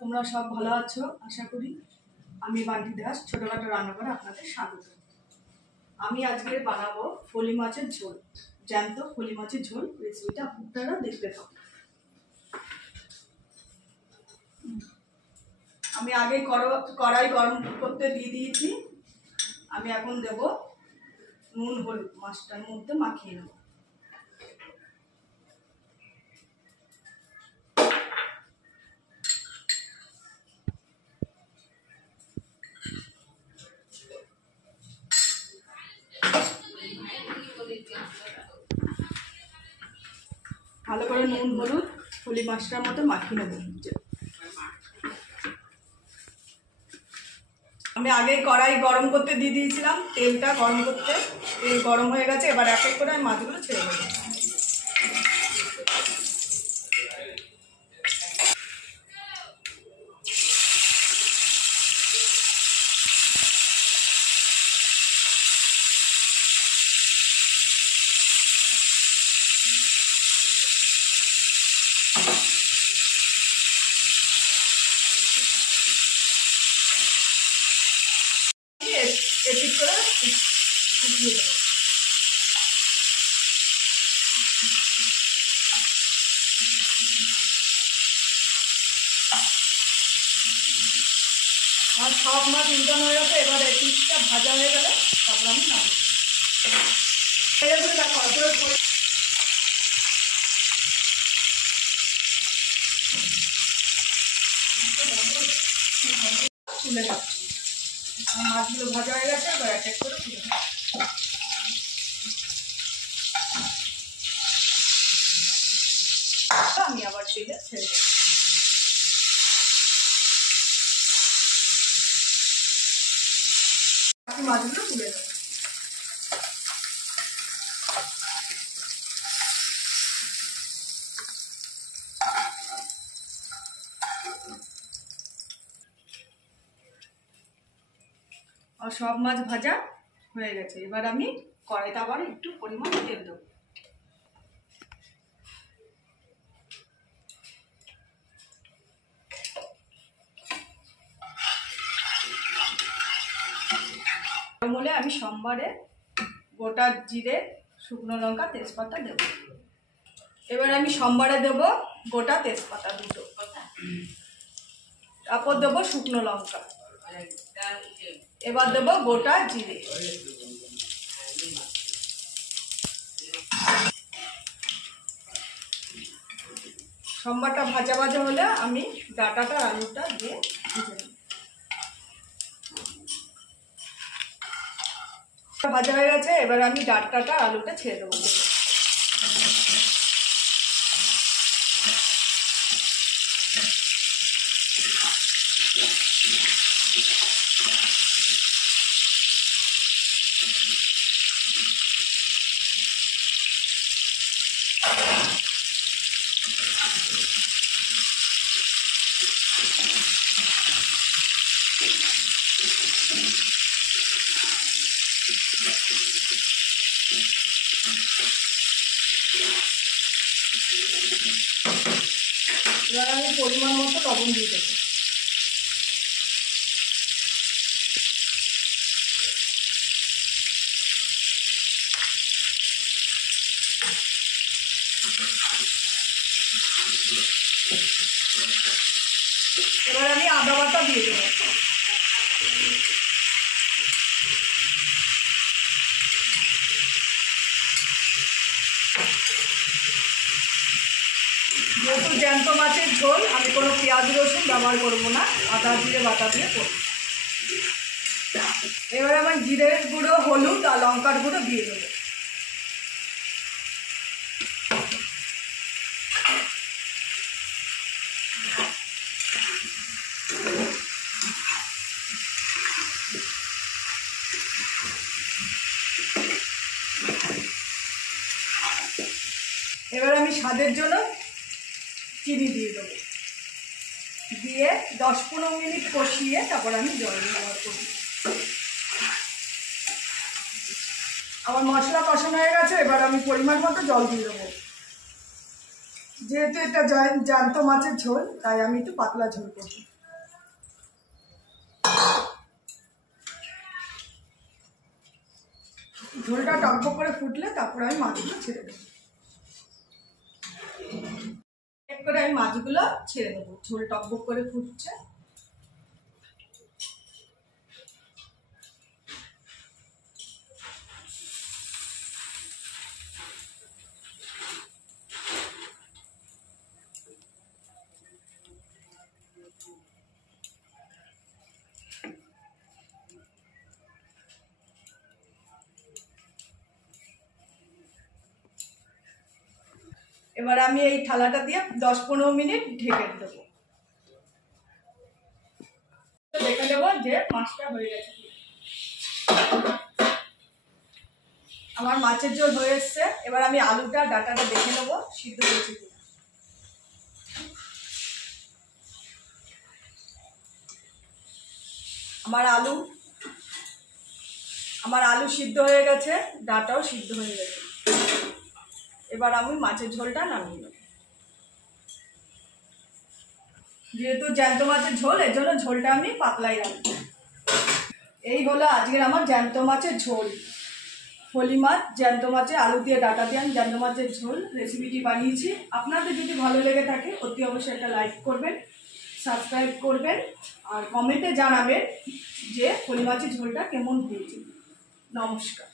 তোমরা সব ভালো আছো আশা করি। আমি বান্টি দাস, ছোটখাটো রান্না করে আপনাদের স্বাগত। আমি আজকে বানাবো ফলি মাছের ঝোল, জ্যান্ত ফলি মাছের ঝোল। রেসিপিটা আপনারা দেখতে থাকুন। আমি আগে কড়াই গরম করতে দিয়ে দিয়েছি। আমি এখন দেব নুন, হলুদ, মাছটার মধ্যে মাখিয়ে নেব। ভালো করে নুন হলুদ ফলি মাছটার মতো মাখিয়ে নেব। আমি আগে কড়াই গরম করতে দিয়ে দিয়েছিলাম, তেলটা গরম করতে। তেল গরম হয়ে গেছে, এবার এক এক করে আমি মাছগুলো ছেড়ে দেবো। এদিক করে ফুটিয়ে দেবো। আর সব মাছ উল্টানো হয়ে গেছে। এবার এই পিসটা ভাজা হয়ে গেলে তারপর আমি নামিয়ে তুলে যাচ্ছি। মাছগুলো ভাজা হয়ে গেছে, এবার এক এক করে তুলে দেবো। আমি আবার তেলে ছেড়ে দেবো। মাছগুলো তুলে দেবো। আর সব মাছ ভাজা হয়ে গেছে। এবার আমি কড়াইতে আবার একটু পরিমাণ তেল দেবো। বলে আমি সোমবারে গোটা জিরে, শুকনো লঙ্কা, তেজপাতা দেব। এবার আমি সোমবারে দেব গোটা তেজপাতা দুটো, তারপর দেব শুকনো লঙ্কা, এবার দেব গোটা জিরে। সোমবারটা ভাজা ভাজা হলে আমি ডাঁটাটা আলুটা দিয়ে ভেজে নেব। ভাজা হয়ে গেছে, এবার আমি ডাঁটাটা আলুটা ছেড়ে দেবো। এবার আমি পরিমাণ মতো লবণ দিয়ে দেবো। এবার আমি আদা বাটা দিয়ে দেবো। যেহেতু জ্যান্ত মাছের ঝোল, আমি কোনো পেঁয়াজ রসুন ব্যবহার করবো না, আদা জিরে বাটা দিয়ে করবো। এবার আমার জিরের গুঁড়ো, হলুদ আর লঙ্কার গুঁড়ো দিয়ে দেবো। এবার আমি স্বাদের জন্য চিনি দিয়ে দেবো। দিয়ে 10-15 মিনিট কষিয়ে তারপর আমি জল ব্যবহার করব। আমার মশলা কষানো হয়ে গেছে, এবার আমি পরিমাণ মতো জল দিয়ে দেবো। যেহেতু এটা জ্যান্ত মাছের ঝোল, তাই আমি একটু পাতলা ঝোল করব। ঝোলটা টকবক করে ফুটলে তারপরে আমি মাছগুলো ছেড়ে দেবো। এক করে আমি মাছগুলো ছেড়ে দেবো। ঝোল টকবক করে ফুটছে। এবার আমি এই থালাটা দিয়ে 10-15 মিনিট ঢেকে দেবো। দেখে নেবো যে মাছটা হয়ে গেছে। আমার মাছের ঝোল হয়ে এসছে। এবার আমি আলুটা ডাটাটা দেখে নেবো সিদ্ধ হয়েছে কিনা। আমার আলু সিদ্ধ হয়ে গেছে, ডাটাও সিদ্ধ হয়ে গেছে। এবার আমি মাছের ঝোলটা নামিয়ে নেব। যেহেতু জ্যান্ত মাছের ঝোল, এর জন্য ঝোলটা আমি পাতলাই রাখবো। এই হলো আজকের আমার জ্যান্ত মাছের ঝোল। ফলি মাছ জ্যান্ত মাছে আলু দিয়ে ডাটা দিয়ে আমি জ্যান্ত মাছের ঝোল রেসিপিটি বানিয়েছি। আপনাদের যদি ভালো লেগে থাকে অতি অবশ্যই একটা লাইক করবেন, সাবস্ক্রাইব করবেন, আর কমেন্টে জানাবেন যে ফলি মাছের ঝোলটা কেমন হয়েছে। নমস্কার।